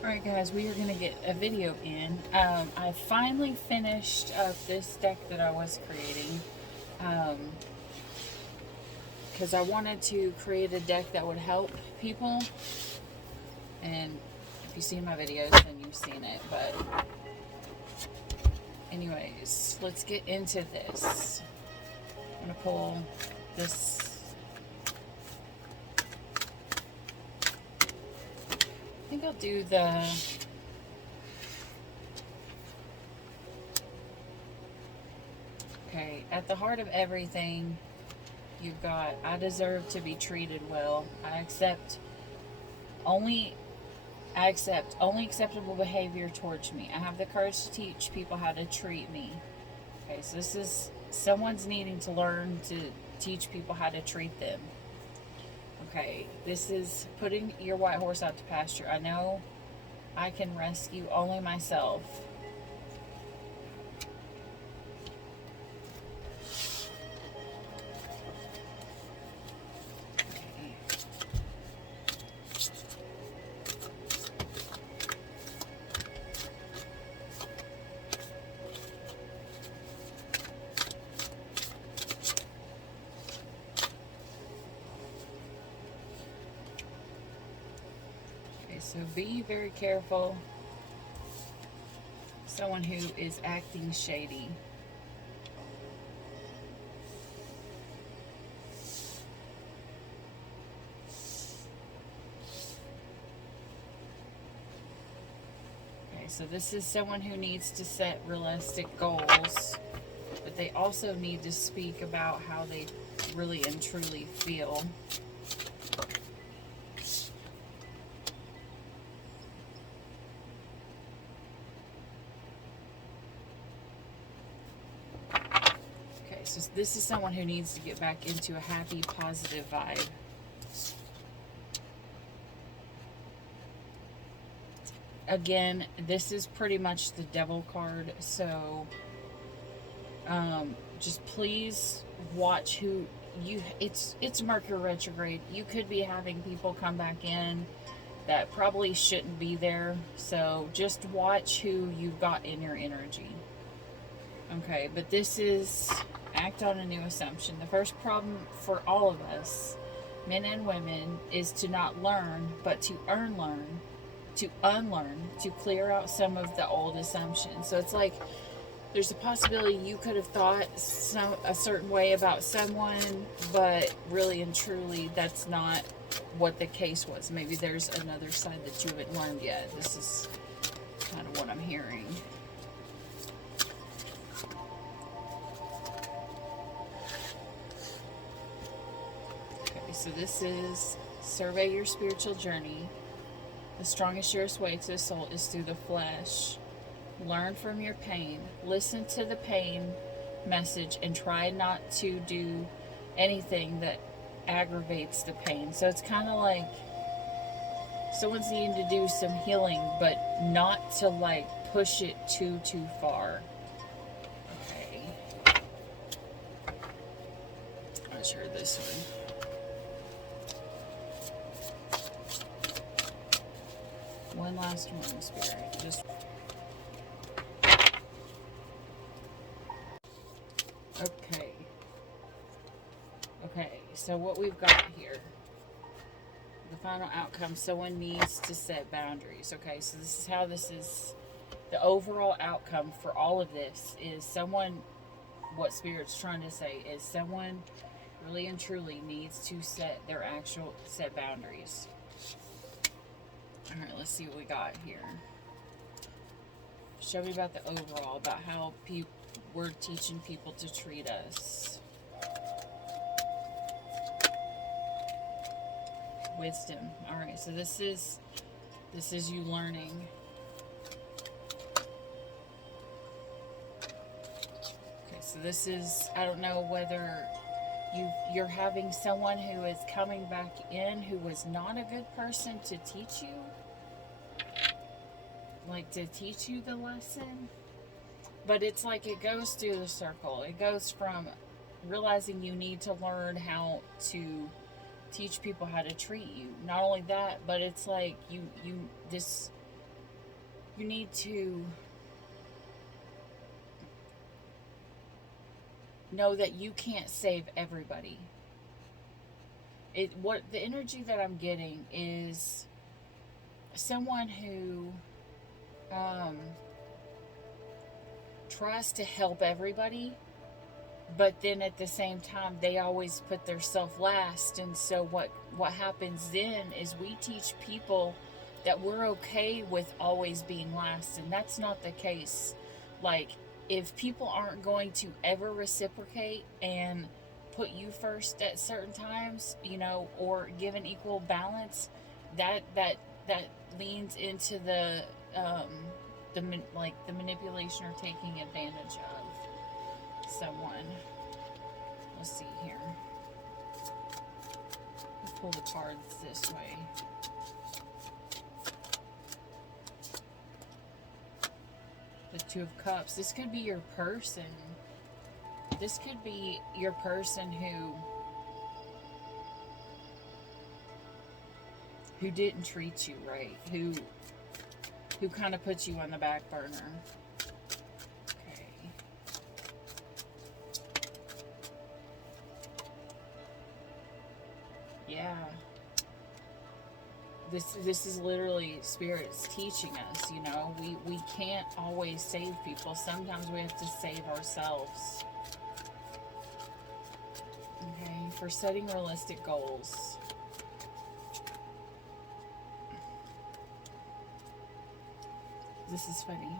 Alright guys, we are going to get a video in. I finally finished up this deck that I was creating. Because I wanted to create a deck that would help people. And if you've seen my videos, then you've seen it. But anyways, let's get into this. I'm going to pull this. I think I'll do the okay, at the heart of everything, you've got I deserve to be treated well. I accept only acceptable behavior towards me. I have the courage to teach people how to treat me. Okay, so this is someone's needing to learn to teach people how to treat them. Okay, this is putting your white horse out to pasture. I know I can rescue only myself. So be very careful. Someone who is acting shady. Okay, so this is someone who needs to set realistic goals, but they also need to speak about how they really and truly feel. So this is someone who needs to get back into a happy, positive vibe. Again, this is pretty much the devil card, so just please watch who you. It's Mercury retrograde. You could be having people come back in that probably shouldn't be there. So just watch who you've got in your energy. Okay, but this is act on a new assumption. The first problem for all of us, men and women, is to not learn, but to unlearn, to clear out some of the old assumptions. So it's like there's a possibility you could have thought a certain way about someone, but really and truly that's not what the case was. Maybe there's another side that you haven't learned yet. This is kind of what I'm hearing. So this is survey your spiritual journey. The strongest, surest way to the soul is through the flesh. Learn from your pain. Listen to the pain message and try not to do anything that aggravates the pain. So it's kind of like someone's needing to do some healing, but not to like push it too far. Okay. Let's hear this one. One last one, Spirit. Just okay. Okay, so what we've got here, the final outcome, someone needs to set boundaries. Okay, so this is how this is, the overall outcome for all of this is someone, what Spirit's trying to say is someone really and truly needs to set boundaries. Alright, let's see what we got here. Show me about the overall, about how we're teaching people to treat us. Wisdom. Alright, so this is you learning. Okay, so this is, I don't know whether you're having someone who is coming back in who was not a good person to teach you. Like to teach you the lesson. But it's like it goes through the circle. It goes from realizing you need to learn how to teach people how to treat you. Not only that, but it's like this you need to know that you can't save everybody. What the energy that I'm getting is someone who tries to help everybody, but then at the same time they always put their self last. And so what happens then is we teach people that we're okay with always being last, and that's not the case. Like, if people aren't going to ever reciprocate and put you first at certain times, or give an equal balance, that leans into the manipulation or taking advantage of someone. Let's see here. Let's pull the cards this way. The Two of Cups. This could be your person. This could be your person who didn't treat you right, who kind of puts you on the back burner. Okay. Yeah. This is literally spirits teaching us, we can't always save people. Sometimes we have to save ourselves. Okay, for setting realistic goals. This is funny.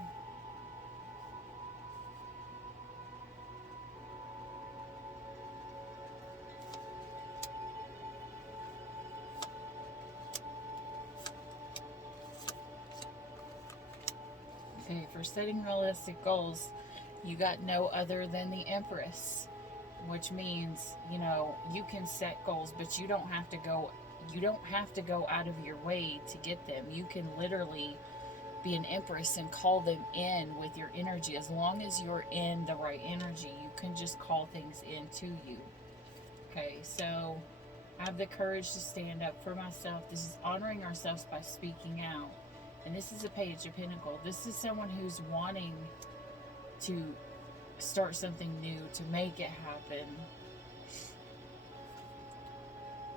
Okay, for setting realistic goals, you got no other than the Empress, which means, you can set goals, but you don't have to go out of your way to get them. You can literally be an Empress and call them in with your energy. As long as you're in the right energy, you can just call things into you. Okay, so I have the courage to stand up for myself. This is honoring ourselves by speaking out. And this is a Page of Pentacles. This is someone who's wanting to start something new, to make it happen.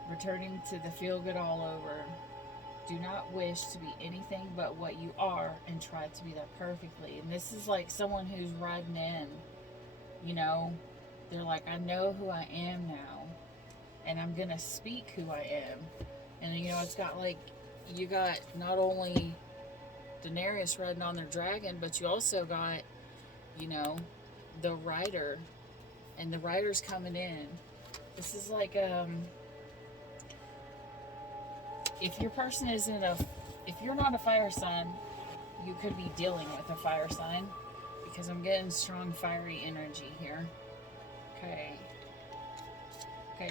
Returning to the feel good all over. Do not wish to be anything but what you are, and try to be that perfectly. And this is like someone who's riding in, they're like, I know who I am now, and I'm gonna speak who I am. And it's got you got not only Daenerys riding on their dragon, but you also got, the rider, and the rider's coming in. This is like, if your person if you're not a fire sign, you could be dealing with a fire sign, because I'm getting strong fiery energy here. Okay,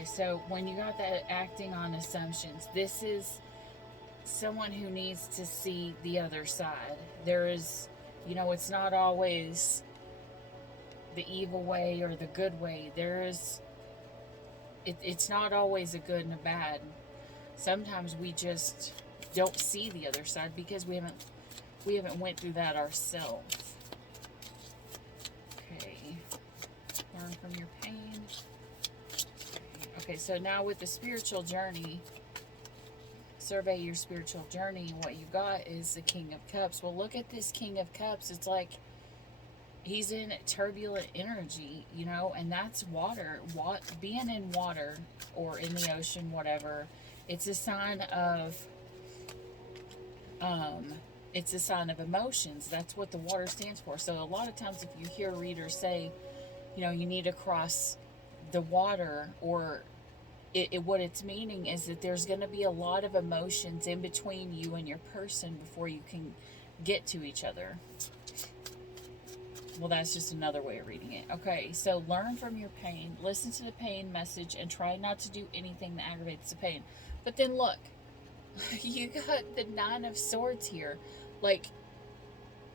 so when you got that acting on assumptions, this is someone who needs to see the other side. There is, it's not always the evil way or the good way. It's not always a good and a bad. Sometimes we just don't see the other side because we haven't went through that ourselves. Okay. Learn from your pain. Okay, so now with the spiritual journey, survey your spiritual journey. What you got is the King of Cups. Well, look at this King of Cups. It's like he's in turbulent energy, and that's water. Being in water or in the ocean, whatever, it's a sign of emotions. That's what the water stands for. So a lot of times if you hear readers say, you need to cross the water, or what it's meaning is that there's going to be a lot of emotions in between you and your person before you can get to each other. Well, that's just another way of reading it. Okay, so learn from your pain, listen to the pain message, and try not to do anything that aggravates the pain. But then look, you got the Nine of Swords here. Like,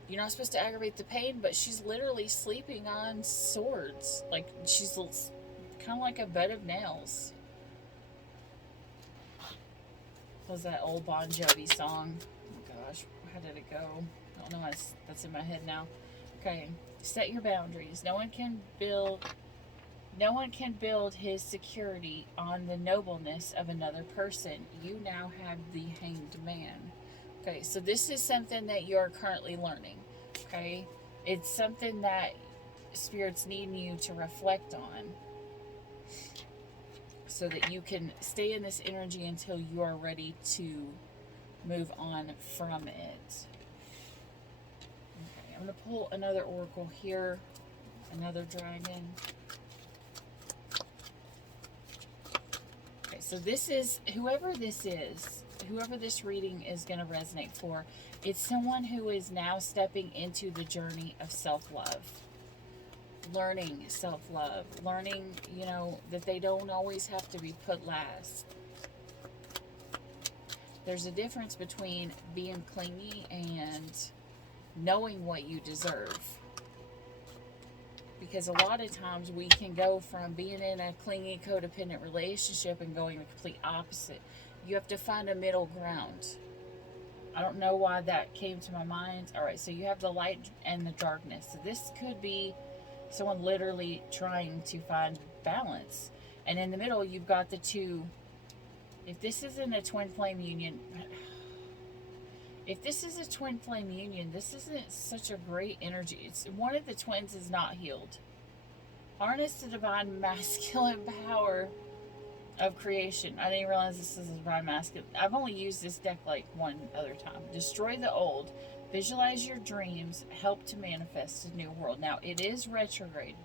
you're not supposed to aggravate the pain, but she's literally sleeping on swords. Like, she's kind of like a bed of nails. Was that old Bon Jovi song? Oh my gosh, how did it go? I don't know why that's in my head now. Okay, set your boundaries. No one can build his security on the nobleness of another person. You now have the Hanged Man. Okay, so this is something that you're currently learning. Okay, it's something that spirits need you to reflect on so that you can stay in this energy until you are ready to move on from it. Okay, I'm going to pull another oracle here, another dragon. Okay, so this is, whoever this reading is going to resonate for, it's someone who is now stepping into the journey of self-love. Learning self-love, learning, that they don't always have to be put last. There's a difference between being clingy and knowing what you deserve. Because a lot of times we can go from being in a clingy, codependent relationship and going the complete opposite. You have to find a middle ground. I don't know why that came to my mind. All right, so you have the light and the darkness. So this could be someone literally trying to find balance. And in the middle, you've got the two. If this isn't a twin flame union, this isn't such a great energy. It's one of the twins is not healed. Harness the divine masculine power of creation. I didn't realize this is a divine masculine. I've only used this deck like one other time. Destroy the old. Visualize your dreams. Help to manifest a new world. Now, it is retrograde.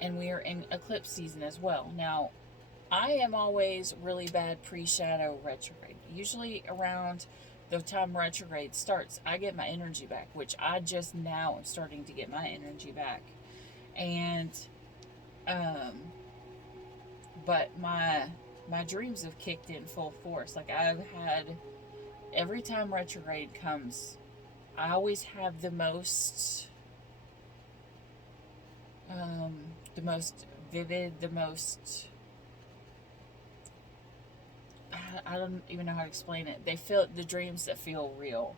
And we are in eclipse season as well. Now, I am always really bad pre-shadow retrograde. Usually around the time retrograde starts, I get my energy back, which I just now am starting to get my energy back. And, but my dreams have kicked in full force. Like I've had, every time retrograde comes, I always have the most vivid, I don't even know how to explain it. They feel the dreams that feel real.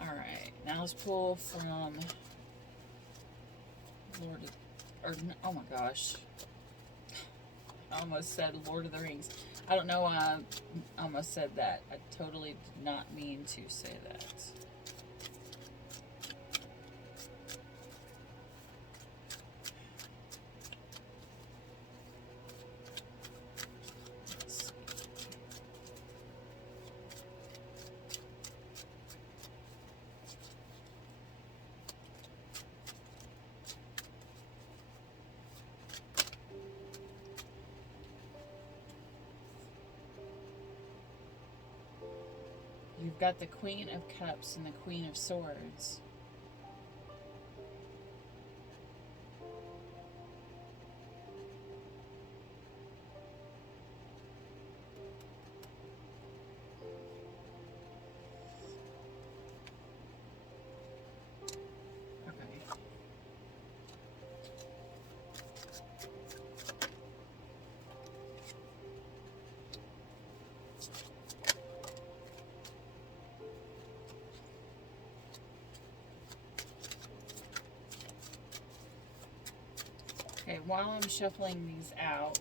All right, now let's pull from oh my gosh, I almost said Lord of the Rings. I don't know why I almost said that. I totally did not mean to say that. You've got the Queen of Cups and the Queen of Swords. Okay, while I'm shuffling these out,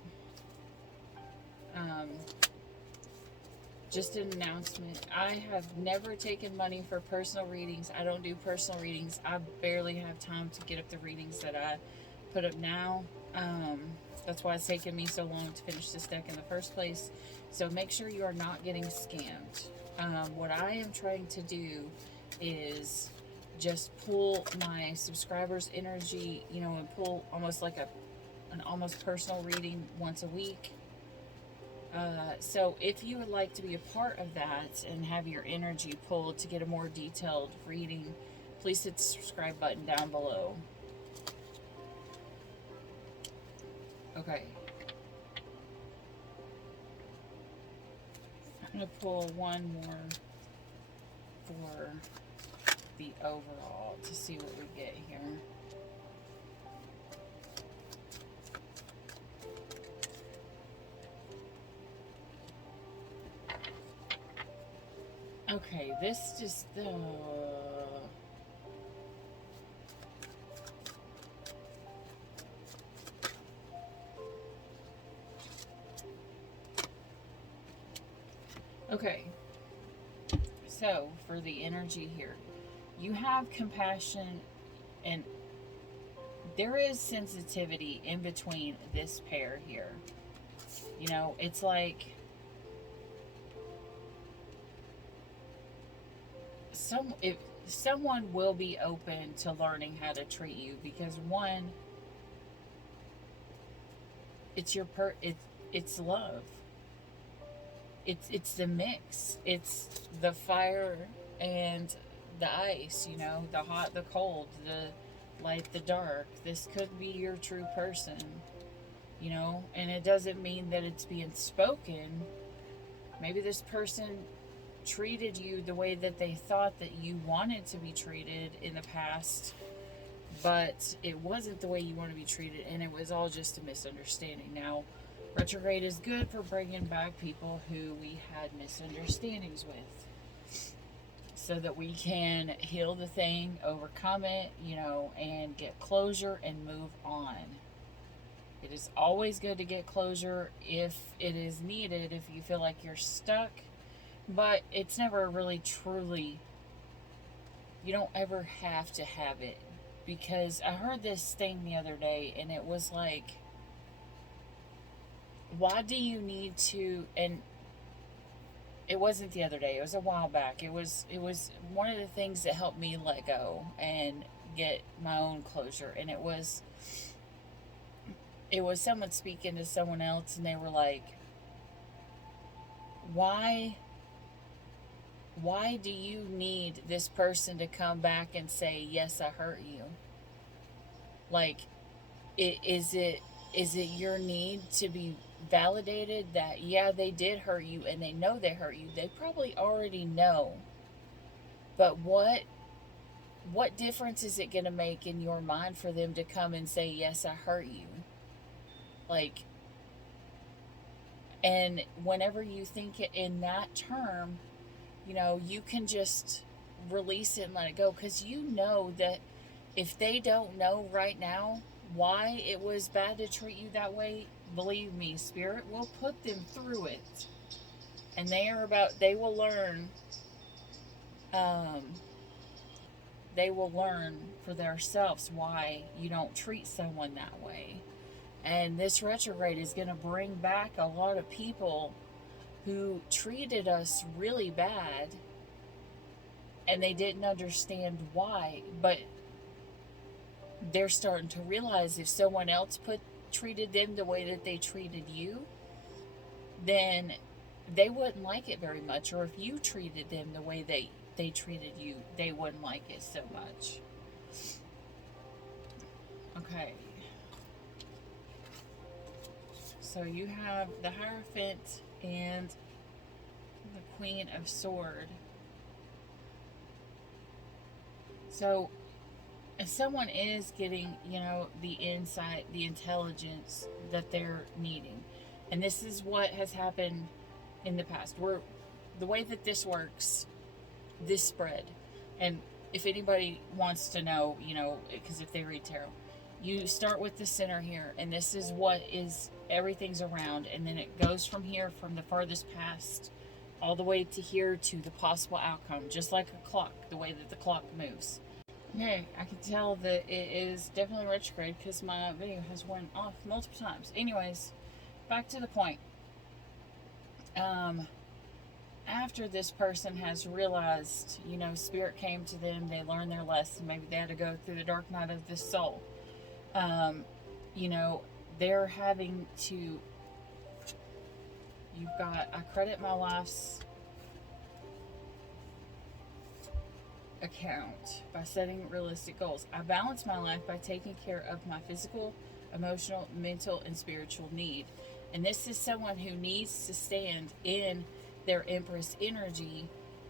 just an announcement. I have never taken money for personal readings. I don't do personal readings. I barely have time to get up the readings that I put up now. That's why it's taken me so long to finish this deck in the first place. So make sure you are not getting scammed. What I am trying to do is just pull my subscribers' energy, and pull almost like an almost personal reading once a week. So if you would like to be a part of that and have your energy pulled to get a more detailed reading, please hit the subscribe button down below. Okay. I'm going to pull one more for the overall to see what we get here. Okay, this just okay. So for the energy here, you have compassion, and there is sensitivity in between this pair here. You know, it's like if someone will be open to learning how to treat you, because one, it's your it's love. It's the mix. It's the fire and the ice, you know, the hot, the cold, the light, the dark. This could be your true person, you know, and it doesn't mean that it's being spoken. Maybe this person treated you the way that they thought that you wanted to be treated in the past, but it wasn't the way you want to be treated, and it was all just a misunderstanding. Now, retrograde is good for bringing back people who we had misunderstandings with, so that we can heal the thing, overcome it, you know, and get closure and move on. It is always good to get closure if it is needed, if you feel like you're stuck, but it's never really truly, you don't ever have to have it. Because I heard this thing the other day, and it was like, why do you need to, and it wasn't the other day, it was a while back, it was one of the things that helped me let go and get my own closure. And it was someone speaking to someone else, and they were like, why do you need this person to come back and say, yes, I hurt you? Like, is it your need to be validated that, yeah, they did hurt you, and they know they hurt you? They probably already know. But what difference is it going to make in your mind for them to come and say, yes, I hurt you? Like, and whenever you think it in that term, you know, you can just release it and let it go, because you know that if they don't know right now why it was bad to treat you that way, believe me, Spirit will put them through it. And they will learn, um, they will learn for themselves why you don't treat someone that way. And this retrograde is going to bring back a lot of people who treated us really bad, and they didn't understand why. But they're starting to realize if someone else treated them the way that they treated you, then they wouldn't like it very much. Or if you treated them the way they treated you, they wouldn't like it so much. Okay. So you have the Hierophant and the Queen of Swords. So if someone is getting, you know, the insight, the intelligence that they're needing, and this is what has happened in the past, the way that this works, this spread, and if anybody wants to know, you know, because if they read tarot, you start with the center here, and this is what is everything's around, and then it goes from here, from the farthest past, all the way to here, to the possible outcome, just like a clock, the way that the clock moves. Okay, I can tell that it is definitely retrograde because my video has went off multiple times. Anyways, back to the point. After this person has realized, you know, Spirit came to them, they learned their lesson, maybe they had to go through the dark night of the soul. You know, they're having to, you've got, I credit my life's account by setting realistic goals. I balance my life by taking care of my physical, emotional, mental, and spiritual need. And this is someone who needs to stand in their Empress energy,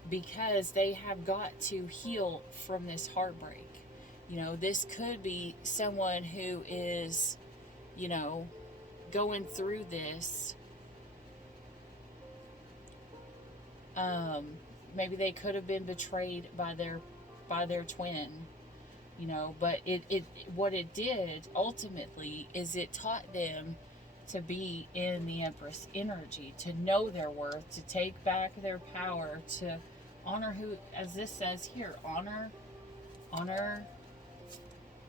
because they have got to heal from this heartbreak. You know, this could be someone who is, you know, going through this maybe they could have been betrayed by their twin, you know. But it what it did ultimately is it taught them to be in the Empress energy, to know their worth, to take back their power, to honor who, as this says here, honor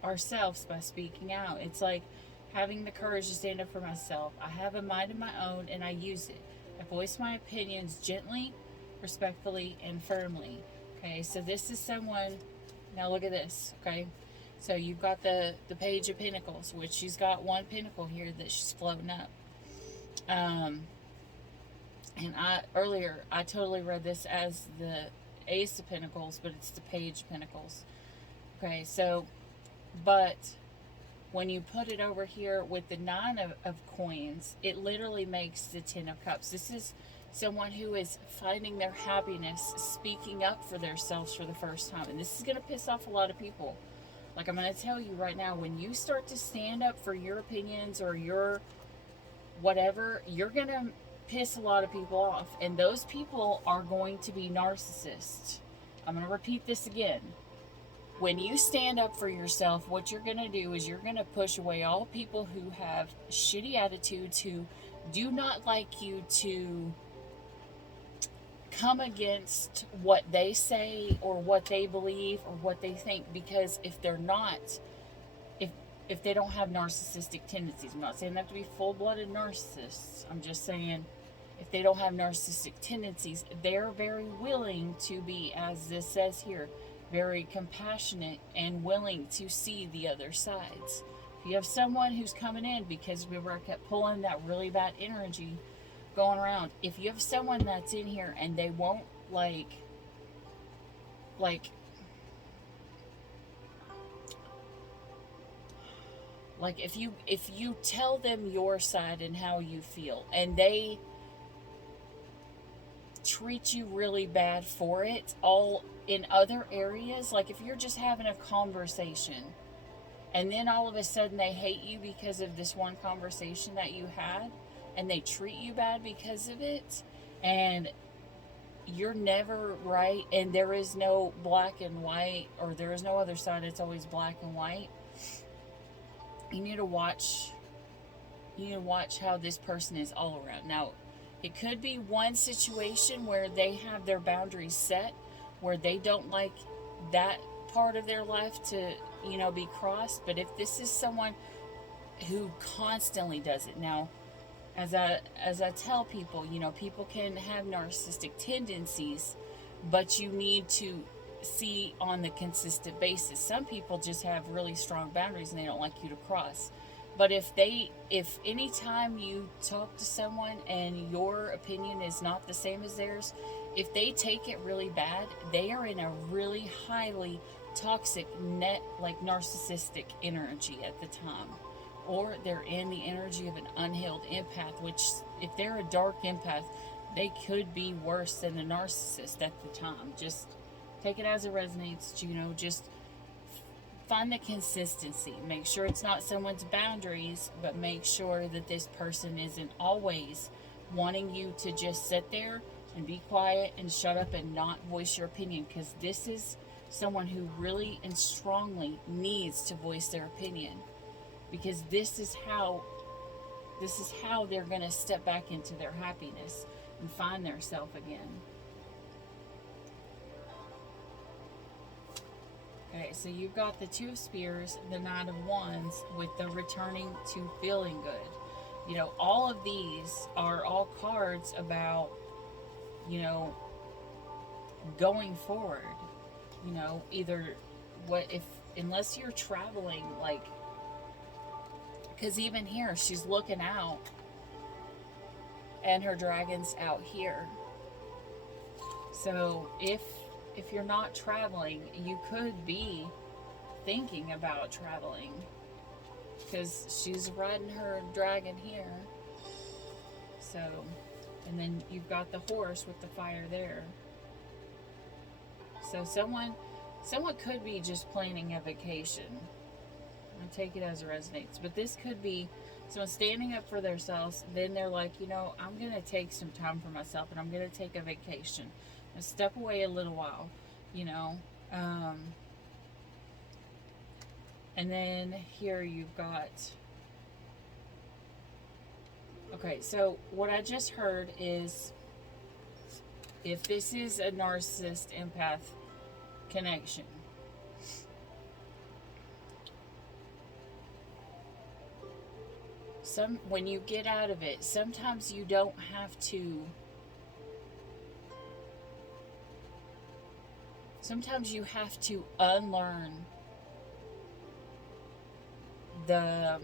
ourselves by speaking out. It's like having the courage to stand up for myself. I have a mind of my own and I use it. I voice my opinions gently, respectfully, and firmly. Okay, so this is someone, now look at this, okay? So you've got the Page of Pentacles, which she's got one pentacle here that she's floating up. And I totally read this as the Ace of Pentacles, but it's the Page of Pentacles. Okay, so, but when you put it over here with the Nine of Coins, it literally makes the Ten of Cups. This is someone who is finding their happiness, speaking up for themselves for the first time. And this is going to piss off a lot of people. Like, I'm going to tell you right now, when you start to stand up for your opinions or your whatever, you're going to piss a lot of people off. And those people are going to be narcissists. I'm going to repeat this again. When you stand up for yourself, what you're going to do is you're going to push away all people who have shitty attitudes, who do not like you to come against what they say or what they believe or what they think. Because if they're not, if they don't have narcissistic tendencies, I'm not saying they have to be full-blooded narcissists. I'm just saying if they don't have narcissistic tendencies, they're very willing to be, as this says here, very compassionate and willing to see the other sides. If you have someone who's coming in, because remember I kept pulling that really bad energy going around, if you have someone that's in here and they won't like if you tell them your side and how you feel and they treat you really bad for it all in other areas, like if you're just having a conversation and then all of a sudden they hate you because of this one conversation that you had and they treat you bad because of it, and you're never right and there is no black and white, or there is no other side, it's always black and white. You need to watch how this person is all around. Now, it could be one situation where they have their boundaries set, where they don't like that part of their life to, be crossed. But if this is someone who constantly does it, now, as I tell people, people can have narcissistic tendencies, but you need to see on the consistent basis. Some people just have really strong boundaries and they don't like you to cross. But if anytime you talk to someone and your opinion is not the same as theirs, if they take it really bad, they are in a really highly toxic narcissistic energy at the time. Or they're in the energy of an unhealed empath, which if they're a dark empath, they could be worse than a narcissist at the time. Just take it as it resonates, just find the consistency. Make sure it's not someone's boundaries, but make sure that this person isn't always wanting you to just sit there and be quiet and shut up and not voice your opinion, because this is someone who really and strongly needs to voice their opinion, because this is how they're going to step back into their happiness and find their self again. Okay, so you've got the Two of Spears, the Knight of Wands, with the returning to feeling good. All of these are all cards about, going forward. Either unless you're traveling, because even here, she's looking out, and her dragon's out here. So if you're not traveling, you could be thinking about traveling, because she's riding her dragon here. So, and then you've got the horse with the fire there. So someone could be just planning a vacation. I'll take it as it resonates. But this could be someone standing up for themselves. Then they're like, I'm going to take some time for myself and I'm going to take a vacation. Step away a little while, you know. Um, and then here you've got, okay, so what I just heard is if this is a narcissist empath connection, when you get out of it, sometimes you don't have to, sometimes you have to unlearn the,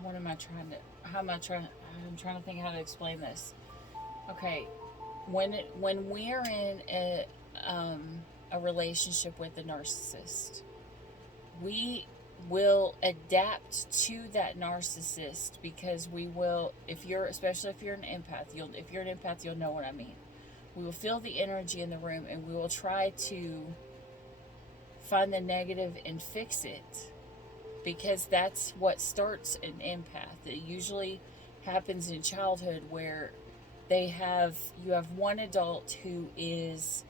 what am I trying to, how am I trying, I'm trying to think how to explain this. Okay, when we're in a relationship with a narcissist, we will adapt to that narcissist because we will, if you're, especially if you're an empath, you'll know what I mean. We will feel the energy in the room and we will try to find the negative and fix it, because that's what starts an empath. It usually happens in childhood where you have one adult who is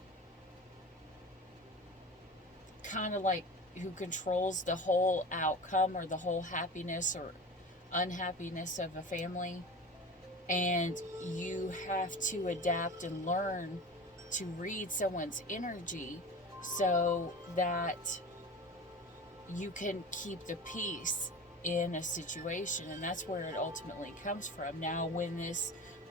kind of like, who controls the whole outcome or the whole happiness or unhappiness of a family, and you have to adapt and learn to read someone's energy so that you can keep the peace in a situation. And that's where it ultimately comes from. Now when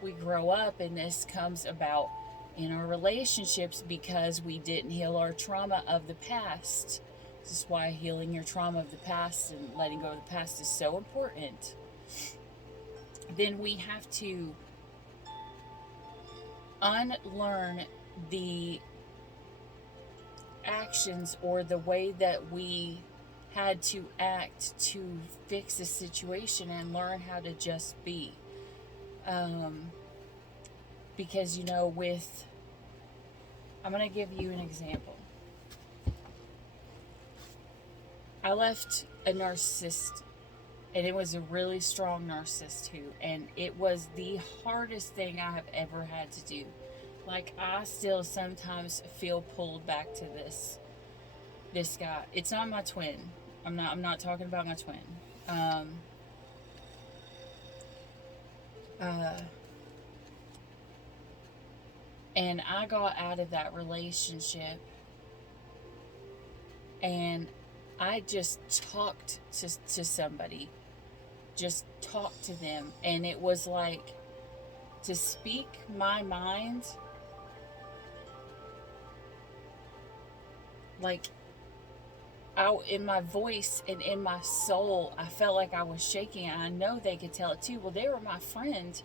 we grow up and this comes about in our relationships because we didn't heal our trauma of the past. This is why healing your trauma of the past and letting go of the past is so important. Then we have to unlearn the actions or the way that we had to act to fix a situation and learn how to just be. Because, you know, I'm going to give you an example. I left a narcissist, and it was a really strong narcissist too, and it was the hardest thing I have ever had to do. Like, I still sometimes feel pulled back to this guy. It's not my twin. I'm not talking about my twin. And I got out of that relationship, and I just talked to somebody, just talked to them, and it was like to speak my mind, like out in my voice and in my soul. I felt like I was shaking, and I know they could tell it too. Well, they were my friend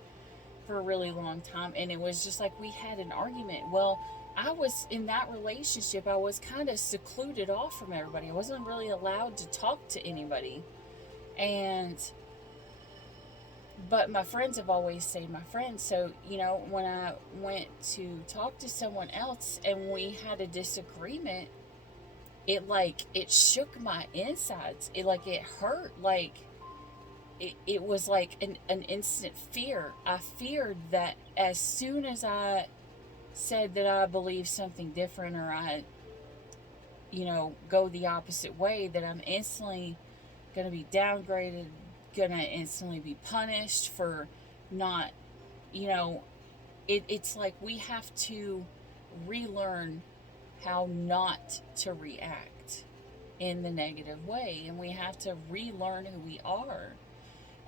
for a really long time, and it was just like we had an argument. Well, I was in that relationship, I was kind of secluded off from everybody. I wasn't really allowed to talk to anybody. But my friends have always stayed my friends. So, you know, when I went to talk to someone else and we had a disagreement, it shook my insides. It hurt. It was like an instant fear. I feared that as soon as I said that I believe something different, or I, you know, go the opposite way, that I'm instantly going to be downgraded, going to instantly be punished for not, you know, it's like we have to relearn how not to react in the negative way, and we have to relearn who we are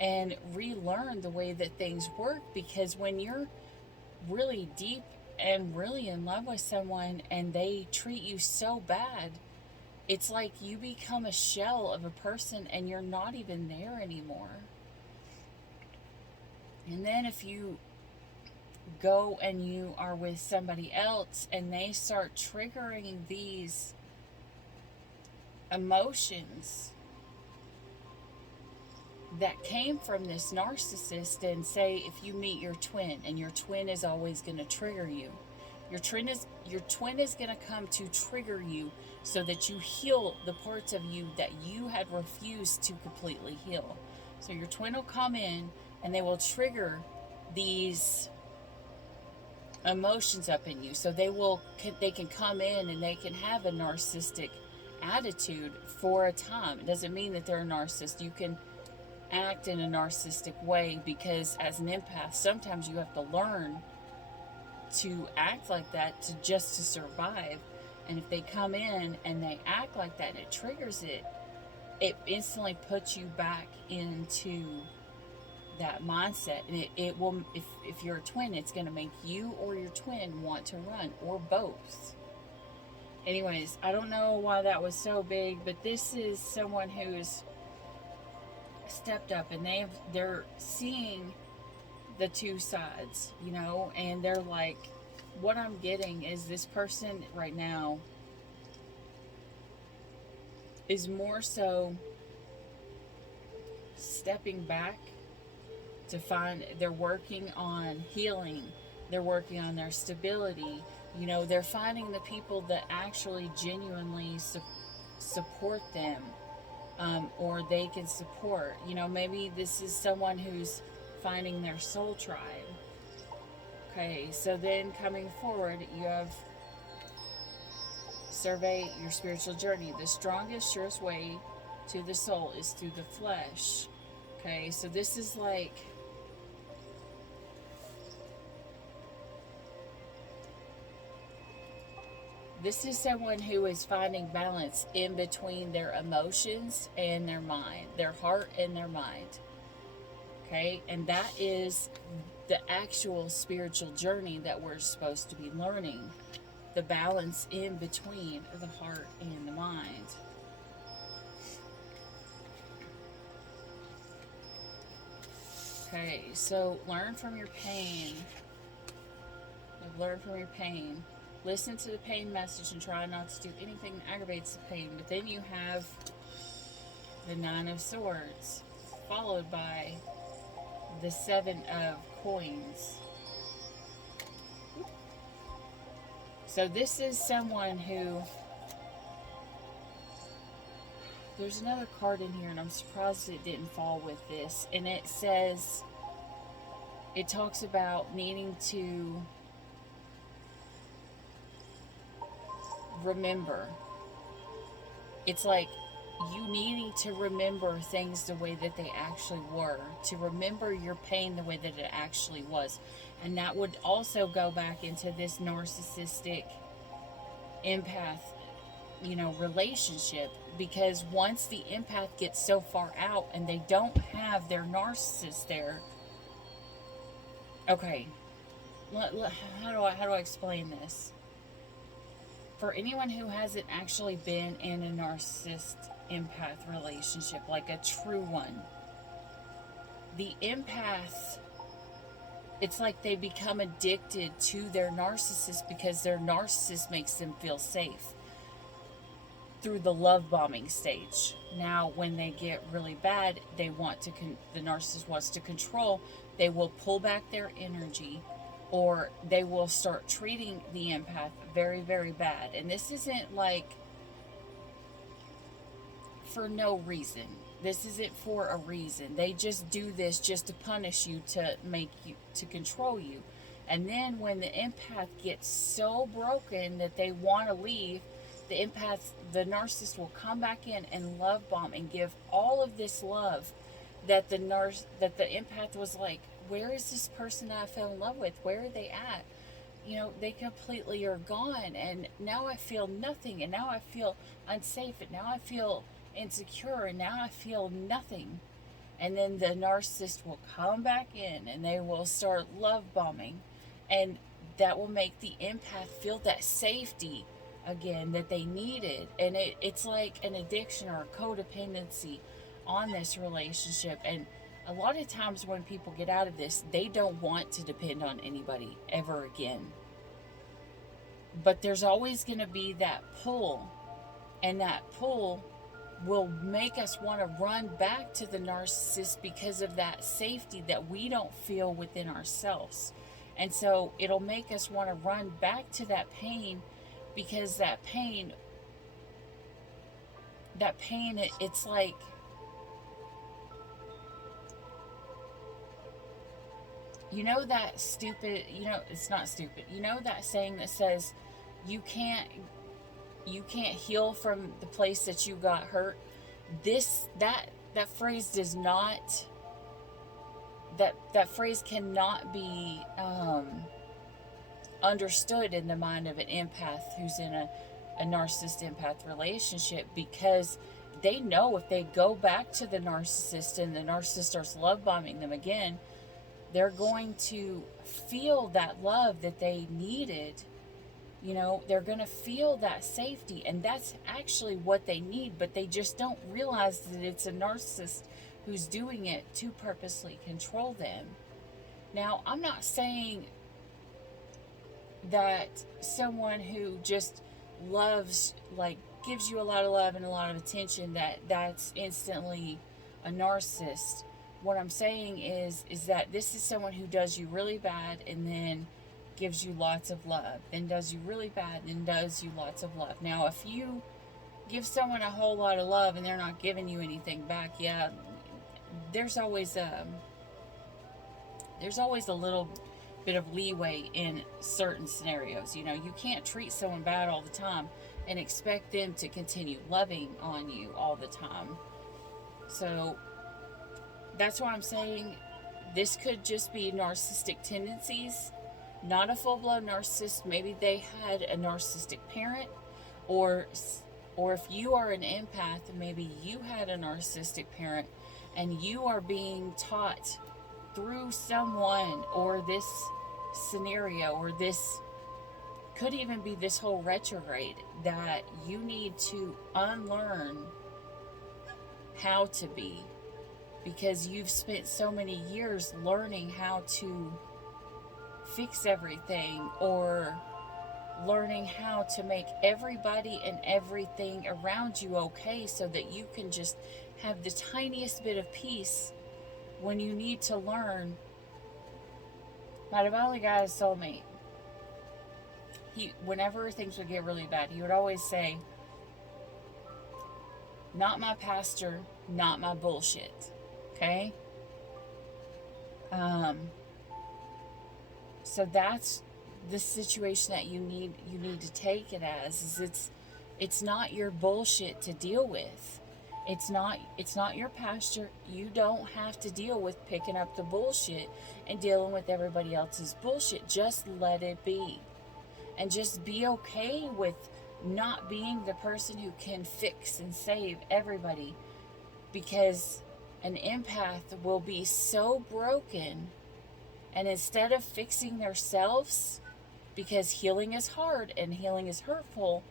and relearn the way that things work. Because when you're really deep and really in love with someone and they treat you so bad, it's like you become a shell of a person and you're not even there anymore. And then if you go and you are with somebody else and they start triggering these emotions that came from this narcissist, and say if you meet your twin and your twin is always going to trigger you, your twin is going to come to trigger you so that you heal the parts of you that you had refused to completely heal. So your twin will come in and they will trigger these emotions up in you. So they can come in and they can have a narcissistic attitude for a time. It doesn't mean that they're a narcissist. You can act in a narcissistic way, because as an empath, sometimes you have to learn to act like that just to survive. And if they come in and they act like that and it triggers it, it instantly puts you back into that mindset. And it will, if you're a twin, it's going to make you or your twin want to run, or both. Anyways, I don't know why that was so big, but this is someone who's stepped up, and they're seeing the two sides, and they're like, what I'm getting is this person right now is more so stepping back to find, they're working on healing, they're working on their stability, they're finding the people that actually genuinely support them, or they can support, maybe this is someone who's finding their soul tribe. Okay, so then coming forward, you have survey your spiritual journey. The strongest, surest way to the soul is through the flesh. Okay, so this is like, this is someone who is finding balance in between their emotions and their mind, their heart and their mind. Okay, and that is the actual spiritual journey that we're supposed to be learning. The balance in between the heart and the mind. Okay, so learn from your pain. Learn from your pain. Listen to the pain message and try not to do anything that aggravates the pain. But then you have the Nine of Swords, followed by the Seven of Coins. So this is someone who, there's another card in here, and I'm surprised it didn't fall with this. And it says, it talks about needing to remember. It's like you needing to remember things the way that they actually were, to remember your pain the way that it actually was. And that would also go back into this narcissistic empath, relationship, because once the empath gets so far out and they don't have their narcissist there. Okay, how do I explain this? For anyone who hasn't actually been in a narcissist empath relationship, like a true one, the empath, it's like they become addicted to their narcissist because their narcissist makes them feel safe through the love bombing stage. Now, when they get really bad, they want to, the narcissist wants to control, they will pull back their energy, or they will start treating the empath very, very bad. And this isn't like for no reason. This isn't for a reason. They just do this just to punish you, to make you, to control you. And then when the empath gets so broken that they want to leave, the empath, the narcissist will come back in and love bomb and give all of this love that the empath was like, where is this person that I fell in love with? Where are they at? They completely are gone, and now I feel nothing, and now I feel unsafe, and now I feel insecure, and now I feel nothing. And then the narcissist will come back in and they will start love bombing, and that will make the empath feel that safety again that they needed. And it's like an addiction or a codependency on this relationship. And a lot of times when people get out of this, they don't want to depend on anybody ever again. But there's always going to be that pull, and that pull will make us want to run back to the narcissist because of that safety that we don't feel within ourselves. And so it'll make us want to run back to that pain, because that pain, it's like, You know that stupid, it's not stupid. You know that saying that says you can't you can't heal from the place that you got hurt. That phrase does not, that phrase cannot be understood in the mind of an empath who's in a narcissist empath relationship, because they know if they go back to the narcissist and the narcissist starts love bombing them again, they're going to feel that love that they needed. They're going to feel that safety, and that's actually what they need, but they just don't realize that it's a narcissist who's doing it to purposely control them. Now, I'm not saying that someone who just loves, like, gives you a lot of love and a lot of attention, that's instantly a narcissist. What I'm saying is that this is someone who does you really bad and then gives you lots of love, then does you really bad, then does you lots of love. Now, if you give someone a whole lot of love and they're not giving you anything back, yeah, there's always a little bit of leeway in certain scenarios. You can't treat someone bad all the time and expect them to continue loving on you all the time. So that's why I'm saying this could just be narcissistic tendencies, not a full-blown narcissist. Maybe they had a narcissistic parent, or if you are an empath, maybe you had a narcissistic parent and you are being taught through someone, or this scenario, or this could even be this whole retrograde, that you need to unlearn how to be, because you've spent so many years learning how to fix everything, or learning how to make everybody and everything around you okay, so that you can just have the tiniest bit of peace when you need to learn. My Divinely got a soulmate. Whenever things would get really bad, he would always say, "Not my pastor, not my bullshit." Okay? So that's the situation that you need to take it as, is it's not your bullshit to deal with. It's not your pastor. You don't have to deal with picking up the bullshit and dealing with everybody else's bullshit. Just let it be. And just be okay with not being the person who can fix and save everybody. Because an empath will be so broken, and instead of fixing themselves, because healing is hard and healing is hurtful,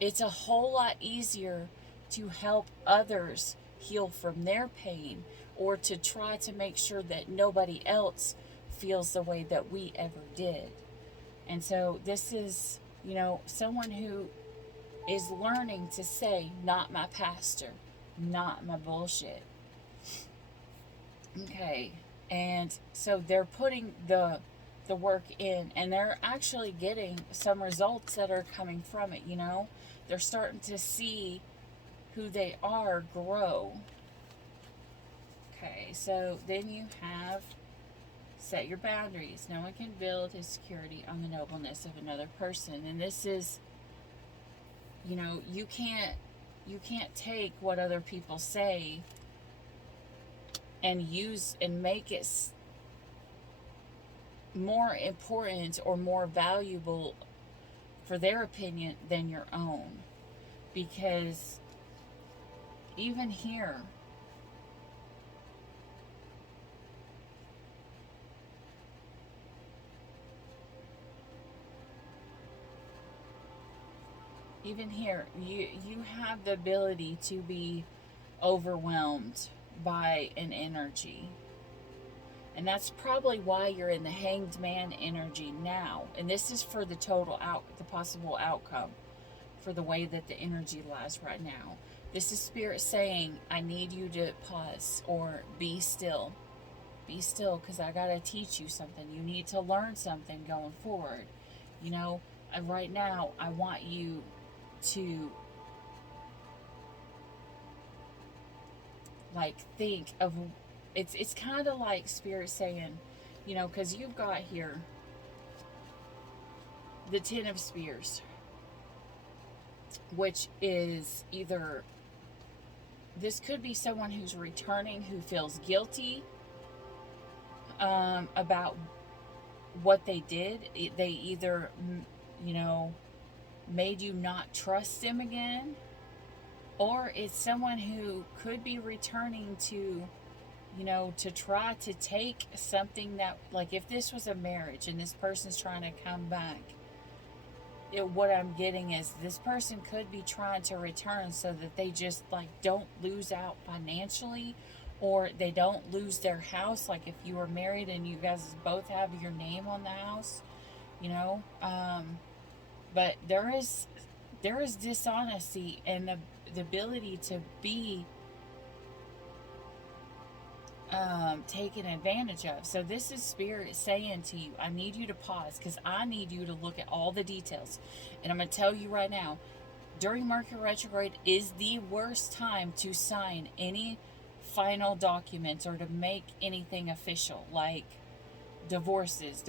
it's a whole lot easier to help others heal from their pain, or to try to make sure that nobody else feels the way that we ever did. And so this is, someone who is learning to say, "Not my pastor, not my bullshit." Okay, and so they're putting the work in, and they're actually getting some results that are coming from it. They're starting to see who they are grow. Okay, so then you have set your boundaries. No one can build his security on the nobleness of another person. And this is, you can't take what other people say and use and make it more important or more valuable for their opinion than your own. Because even here, you have the ability to be overwhelmed by an energy. And that's probably why you're in the Hanged Man energy now. And this is for the the possible outcome, for the way that the energy lies right now. This is Spirit saying, I need you to pause, or be still. Be still, because I got to teach you something. You need to learn something going forward. Right now, I want you to, think of, it's kind of like Spirit saying, You know, because you've got here the Ten of Spears, which is either, this could be someone who's returning who feels guilty about what they did. They either, you know, made you not trust them again, or it's someone who could be returning to, you know, to try to take something that, like if this was a marriage and this person's trying to come back, what I'm getting is this person could be trying to return so that they just like don't lose out financially, or they don't lose their house. Like if you were married and you guys both have your name on the house, you know. But there is dishonesty and the ability to be taken advantage of. So this is Spirit saying to you, I need you to pause, because I need you to look at all the details. And I'm going to tell you right now, during Mercury retrograde is the worst time to sign any final documents or to make anything official, like divorces,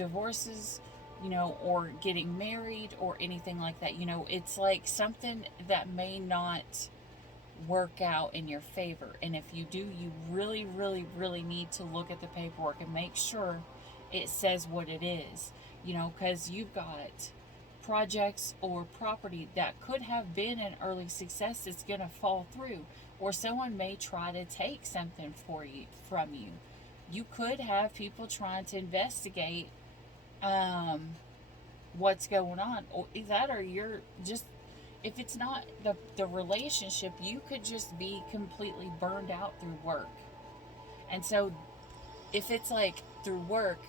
you know, or getting married or anything like that. You know, it's like something that may not work out in your favor. And if you do, you really, really, really need to look at the paperwork and make sure it says what it is, you know, because you've got projects or property that could have been an early success that's going to fall through, or someone may try to take something from you. You could have people trying to investigate what's going on, or that, or you're just, if it's not the relationship, you could just be completely burned out through work. And so if it's like through work,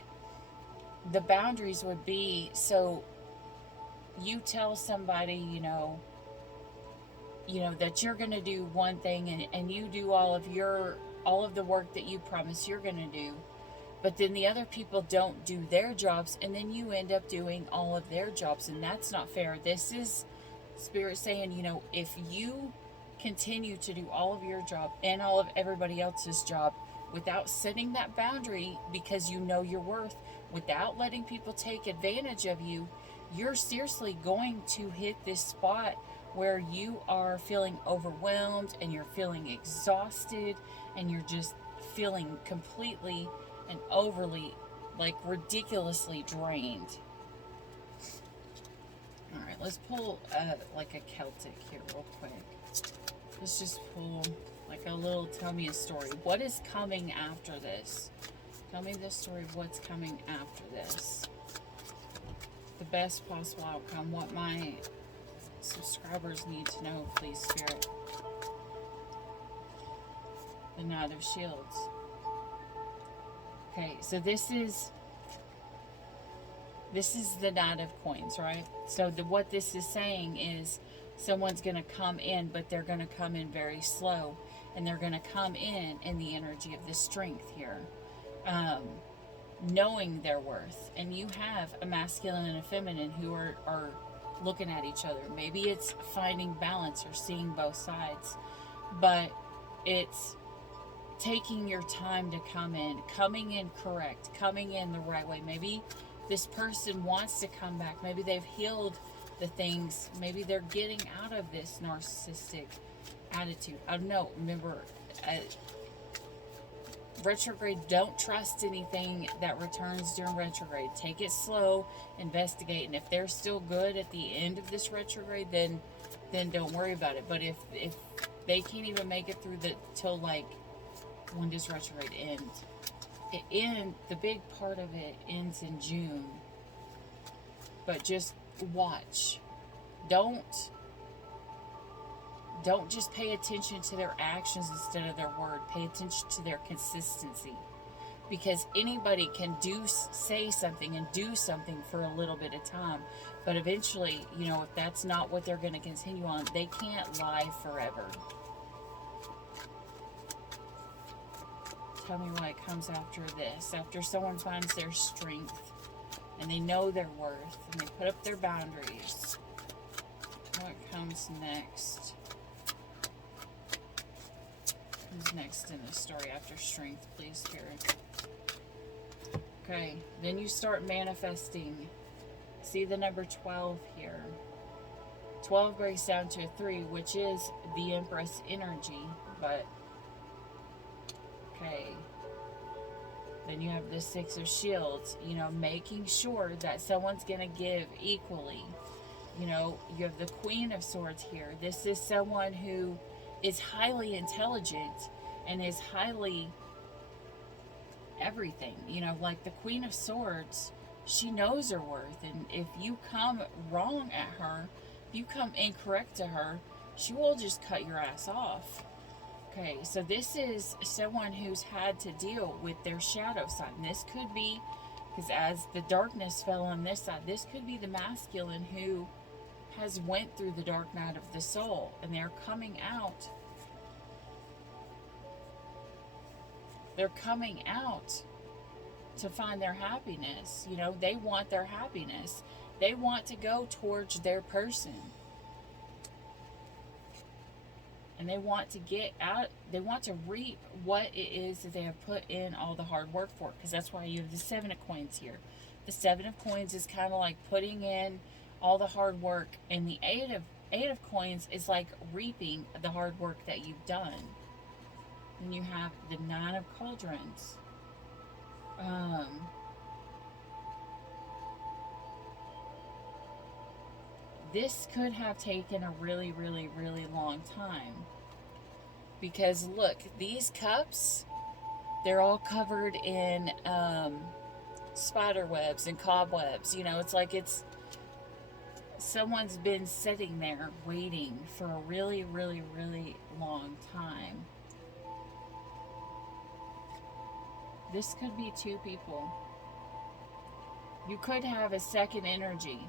the boundaries would be, so you tell somebody, you know that you're going to do one thing, and you do all of the work that you promise you're going to do, but then the other people don't do their jobs, and then you end up doing all of their jobs, and that's not fair. This is Spirit saying, you know, if you continue to do all of your job and all of everybody else's job without setting that boundary, because you know your worth, without letting people take advantage of you, you're seriously going to hit this spot where you are feeling overwhelmed and you're feeling exhausted and you're just feeling completely and overly, like ridiculously drained. Alright, let's pull like a Celtic here real quick. Let's just pull like a little, tell me a story. What is coming after this? Tell me the story of what's coming after this. The best possible outcome. What my subscribers need to know, please, Spirit. The Knight of Shields. Okay, so this is the Knight of Coins, right? So what this is saying is someone's going to come in, but they're going to come in very slow. And they're going to come in the energy of the strength here. Knowing their worth. And you have a masculine and a feminine who are looking at each other. Maybe it's finding balance or seeing both sides. But it's taking your time to come in. Coming in correct. Coming in the right way. Maybe this person wants to come back. Maybe they've healed the things. Maybe they're getting out of this narcissistic attitude. I don't know. Remember, retrograde, don't trust anything that returns during retrograde. Take it slow, investigate, and if they're still good at the end of this retrograde, then don't worry about it. But if they can't even make it through till like, when does retrograde end? The big part of it ends in June. But just watch. Don't just pay attention to their actions instead of their word. Pay attention to their consistency. Because anybody can say something and do something for a little bit of time. But eventually, you know, if that's not what they're going to continue on, they can't lie forever. Tell me what comes after this. After someone finds their strength and they know their worth and they put up their boundaries. What comes next? Who's next in the story after strength, please, Spirit? Okay, then you start manifesting. See the number 12 here. 12 breaks down to a 3, which is the Empress energy, but okay. Then you have the 6 of Shields, you know, making sure that someone's going to give equally. You know, you have the Queen of Swords here. This is someone who is highly intelligent and is highly everything. You know, like the Queen of Swords, she knows her worth. And if you come wrong at her, if you come incorrect to her, she will just cut your ass off. Okay, so this is someone who's had to deal with their shadow side. And this could be, because as the darkness fell on this side, this could be the masculine who has went through the dark night of the soul. And they're coming out. They're coming out to find their happiness. You know, they want their happiness. They want to go towards their person. And they want to get out, they want to reap what it is that they have put in all the hard work for. Because that's why you have the 7 of Coins here. The 7 of Coins is kind of like putting in all the hard work. And the 8 of Coins is like reaping the hard work that you've done. And you have the 9 of Cauldrons. This could have taken a really, really, really long time. Because look, these cups, they're all covered in spider webs and cobwebs. You know, it's like it's someone's been sitting there waiting for a really, really, really long time. This could be 2 people. You could have a second energy.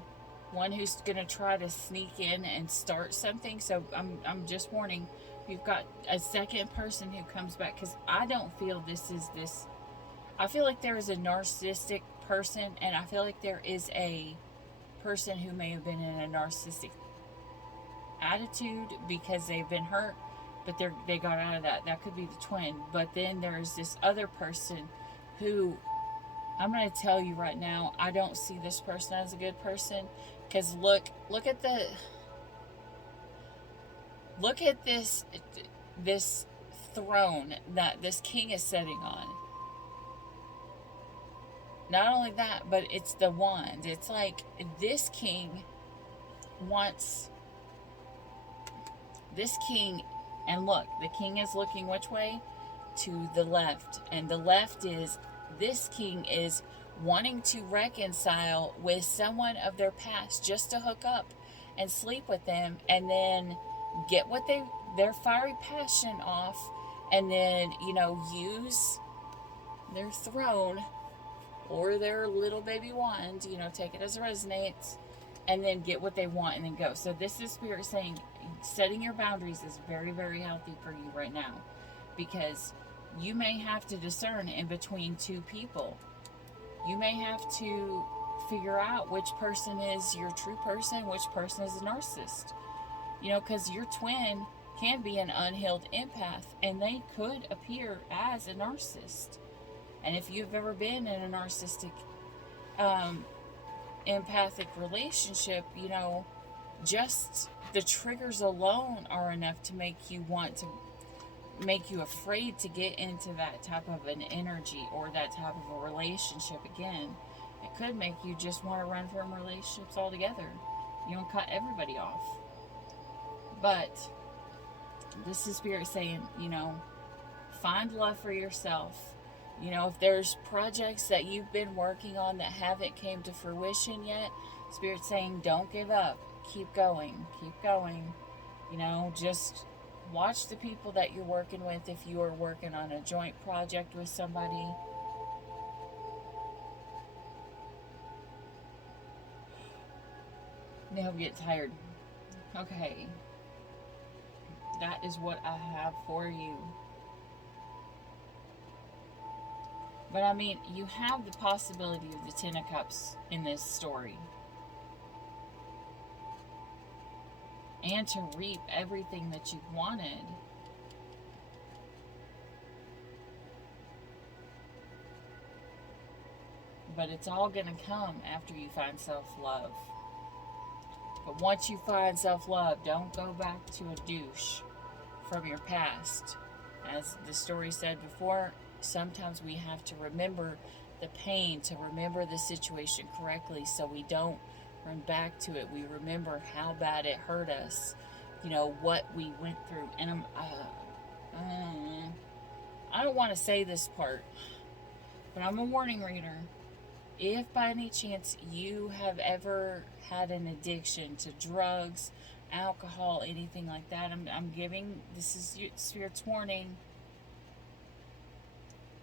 One who's going to try to sneak in and start something. So I'm just warning, you've got a second person who comes back. Because I don't feel this is this. I feel like there is a narcissistic person. And I feel like there is a person who may have been in a narcissistic attitude because they've been hurt. But they got out of that. That could be the twin. But then there's this other person who, I'm going to tell you right now, I don't see this person as a good person. Because look at this throne that this king is sitting on. Not only that, but it's the wand. It's like this king wants this king, and look, the king is looking which way? To the left. And the left is, this king is wanting to reconcile with someone of their past just to hook up and sleep with them and then get what their fiery passion off and then, you know, use their throne or their little baby wand, you know, take it as it resonates, and then get what they want and then go. So this is Spirit saying setting your boundaries is very, very healthy for you right now, because you may have to discern in between 2 people. You may have to figure out which person is your true person, which person is a narcissist. You know, because your twin can be an unhealed empath, and they could appear as a narcissist. And if you've ever been in a narcissistic, empathic relationship, you know, just the triggers alone are enough to make you want to, make you afraid to get into that type of an energy or that type of a relationship again. It could make you just want to run from relationships altogether. You know, cut everybody off. But this is Spirit saying, you know, find love for yourself. You know, if there's projects that you've been working on that haven't came to fruition yet, Spirit's saying don't give up. Keep going. Keep going. You know, just watch the people that you're working with if you are working on a joint project with somebody. Now I'm getting tired. Okay. That is what I have for you. But I mean, you have the possibility of the 10 of Cups in this story. And to reap everything that you've wanted. But it's all going to come after you find self-love. But once you find self-love, don't go back to a douche from your past. As the story said before, sometimes we have to remember the pain, to remember the situation correctly so we don't run back to it. We remember how bad it hurt us, you know, what we went through. And I don't want to say this part, but I'm a warning reader. If by any chance you have ever had an addiction to drugs, alcohol, anything like that, I'm giving, this is Spirit's warning.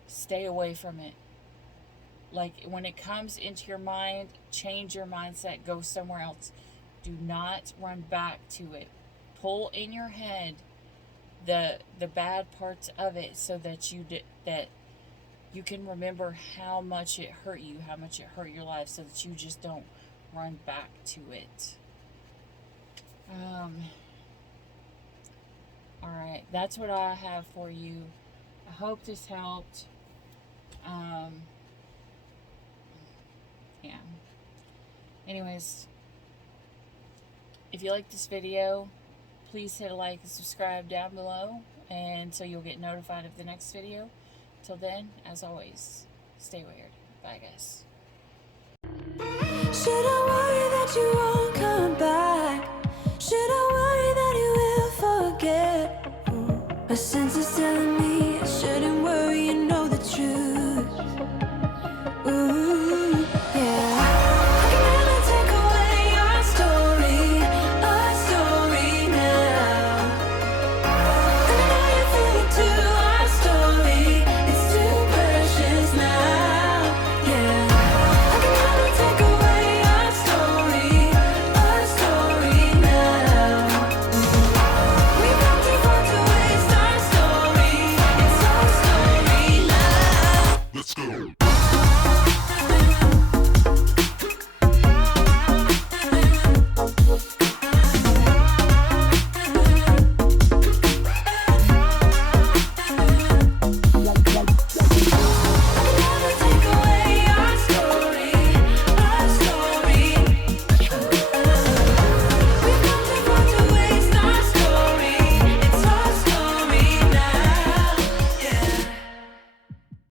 Stay away from it. Like, when it comes into your mind, change your mindset, go somewhere else. Do not run back to it. Pull in your head the bad parts of it so that you can remember how much it hurt you, how much it hurt your life, so that you just don't run back to it. Alright, that's what I have for you. I hope this helped. Yeah. Anyways, if you like this video, please hit a like and subscribe down below, and so you'll get notified of the next video. Till then, as always, stay weird. Bye, guys. Should I worry that you won't come back? Should I worry that you will forget? A sense of